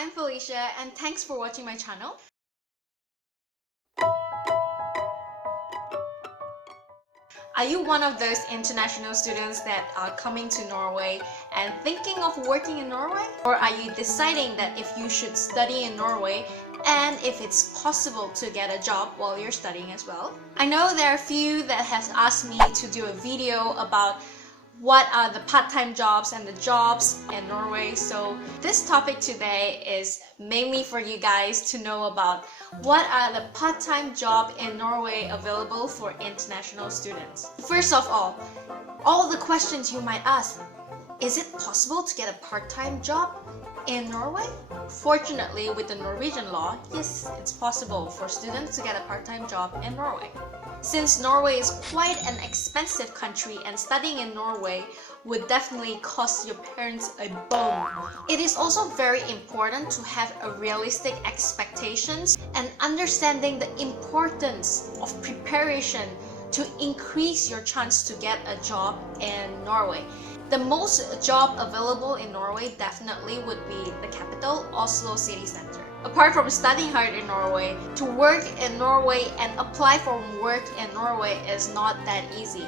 I'm Felicia and thanks for watching my channel. Are you one of those international students that are coming to Norway and thinking of working in Norway? Or are you deciding that if you should study in Norway and if it's possible to get a job while you're studying as well? I know there are a few that has asked me to do a video about what are the part-time jobs and the jobs in Norway. So this topic today is mainly for you guys to know about what are the part-time job in Norway available for international students. First of all the questions you might ask: is it possible to get a part-time job in Norway? Fortunately, with the Norwegian law, yes, it's possible for students to get a part-time job in Norway. Since Norway is quite an expensive country and studying in Norway would definitely cost your parents a bone. It is also very important to have a realistic expectations and understanding the importance of preparation to increase your chance to get a job in Norway. The most job available in Norway definitely would be the capital, Oslo city center. Apart from studying hard in Norway, to work in Norway and apply for work in Norway is not that easy.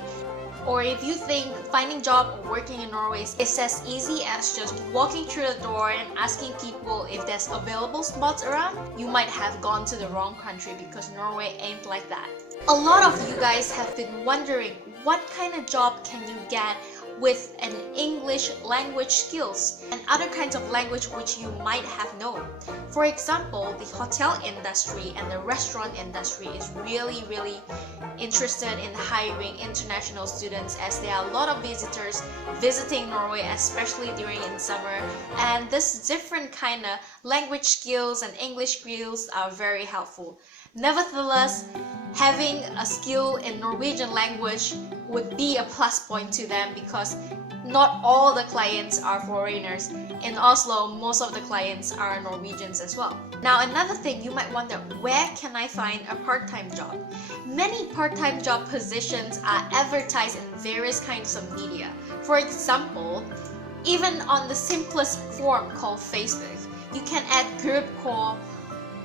Or if you think finding job or working in Norway is as easy as just walking through the door and asking people if there's available spots around, you might have gone to the wrong country because Norway ain't like that. A lot of you guys have been wondering what kind of job can you get with an English language skills and other kinds of language which you might have known. For example, the hotel industry and the restaurant industry is really interested in hiring international students, as there are a lot of visitors visiting Norway, especially during in summer, and this different kind of language skills and English skills are very helpful. Nevertheless, having a skill in Norwegian language would be a plus point to them because not all the clients are foreigners. In Oslo, most of the clients are Norwegians as well. Now, another thing you might wonder, where can I find a part-time job? Many part-time job positions are advertised in various kinds of media. For example, even on the simplest form called Facebook, you can add group call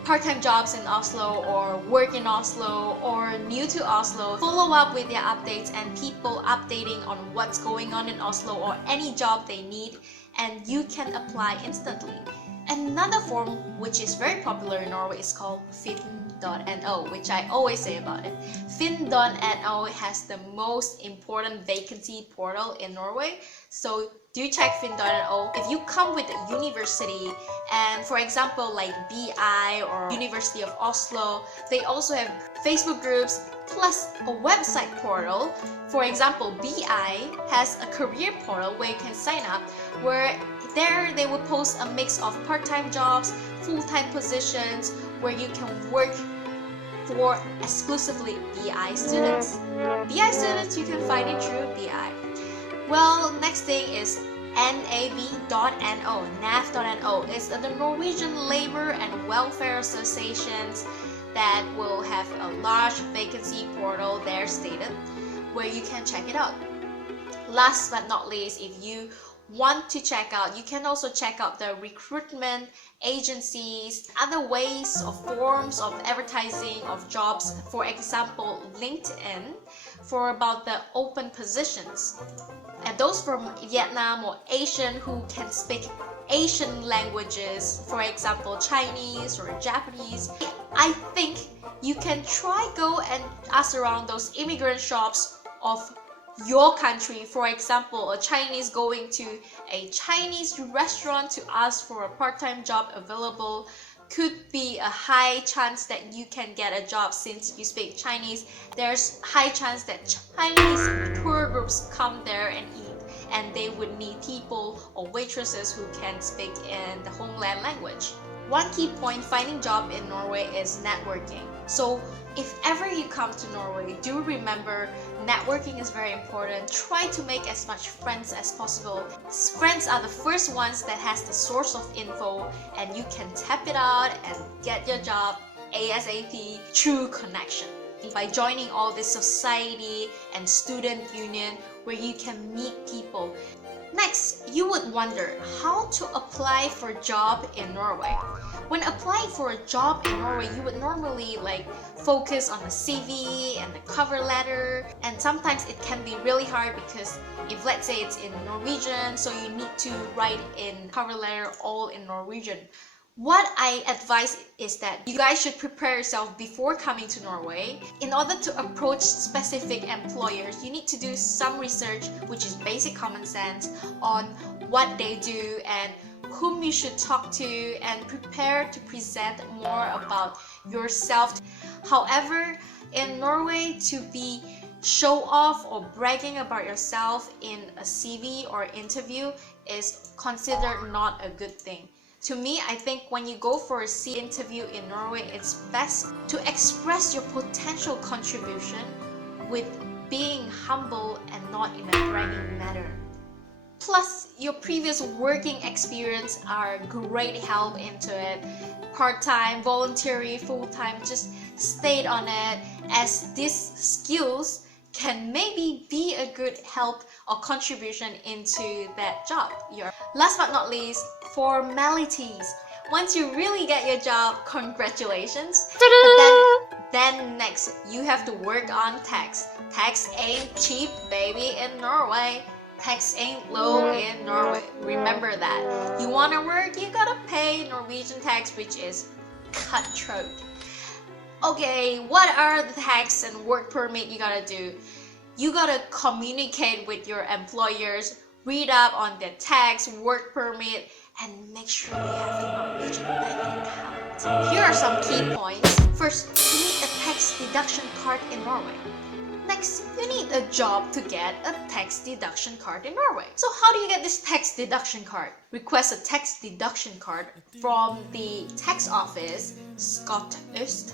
part-time jobs in Oslo or work in Oslo or new to Oslo. Follow up with their updates and people updating on what's going on in Oslo or any job they need, and you can apply instantly. Another form which is very popular in Norway is called finn.no, which I always say about it. Finn.no has the most important vacancy portal in Norway, so do check finn.no. If you come with a university, and for example like BI or University of Oslo, they also have Facebook groups plus a website portal. For example, BI has a career portal where you can sign up, where there they will post a mix of part-time jobs, full-time positions, where you can work for exclusively BI students. BI students, you can find it through BI. Well, next thing is nav.no. nav.no is the Norwegian Labor and Welfare Associations that will have a large vacancy portal there stated, where you can check it out. Last but not least, if you want to check out, you can also check out the recruitment agencies, other ways of forms of advertising of jobs. For example, LinkedIn for about the open positions. And those from Vietnam or Asian who can speak Asian languages, for example Chinese or Japanese, I think you can try go and ask around those immigrant shops of your country. For example, a Chinese going to a Chinese restaurant to ask for a part-time job available could be a high chance that you can get a job. Since you speak Chinese, there's high chance that Chinese tour groups come there and eat, and they would need people or waitresses who can speak in the homeland language. One key point finding job in Norway is networking. So if ever you come to Norway, do remember networking is very important. Try to make as much friends as possible. Friends are the first ones that has the source of info, and you can tap it out and get your job ASAP through connection. By joining all this society and student union where you can meet people. Next, you would wonder how to apply for a job in Norway. When applying for a job in Norway, you would normally focus on the CV and the cover letter, and sometimes it can be really hard because if let's say it's in Norwegian, so you need to write in cover letter all in Norwegian. What I advise is that you guys should prepare yourself before coming to Norway. In order to approach specific employers, you need to do some research, which is basic common sense, on what they do and whom you should talk to, and prepare to present more about yourself. However, in Norway, to be show off or bragging about yourself in a CV or interview is considered not a good thing. To me, I think when you go for a C interview in Norway, it's best to express your potential contribution with being humble and not in a bragging manner. Plus, your previous working experience are great help into it. Part-time, voluntary, full-time, just stay on it, as these skills can maybe be a good help or contribution into that job. Last but not least, formalities. Once you really get your job, congratulations. But then next, you have to work on tax. Tax ain't cheap, baby, in Norway. Tax ain't low in Norway. Remember that. You wanna work, you gotta pay Norwegian tax, which is cutthroat. Okay, what are the tax and work permit you gotta do? You gotta communicate with your employers, read up on their tax, work permit, and make sure you have a Norwegian bank account. Here are some key points. First, you need a tax deduction card in Norway. Next, you need a job to get a tax deduction card in Norway. So how do you get this tax deduction card? Request a tax deduction card from the tax office, SkatteØst,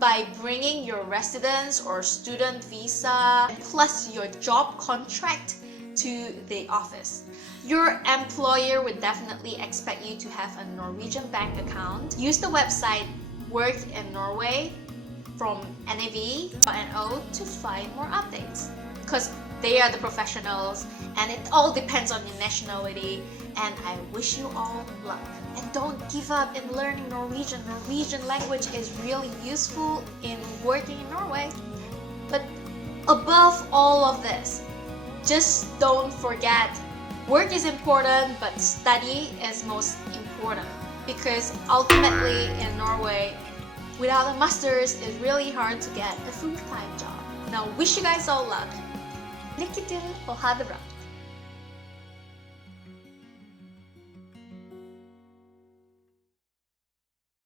by bringing your residence or student visa plus your job contract to the office. Your employer would definitely expect you to have a Norwegian bank account. Use the website Work in Norway from NAV.no to find more updates, because they are the professionals and it all depends on your nationality. And I wish you all luck. And don't give up in learning Norwegian. Norwegian language is really useful in working in Norway. But above all of this, just don't forget, work is important, but study is most important. Because ultimately in Norway, without a master's, it's really hard to get a full-time job. Now, wish you guys all luck. Lykke til og ha det bra.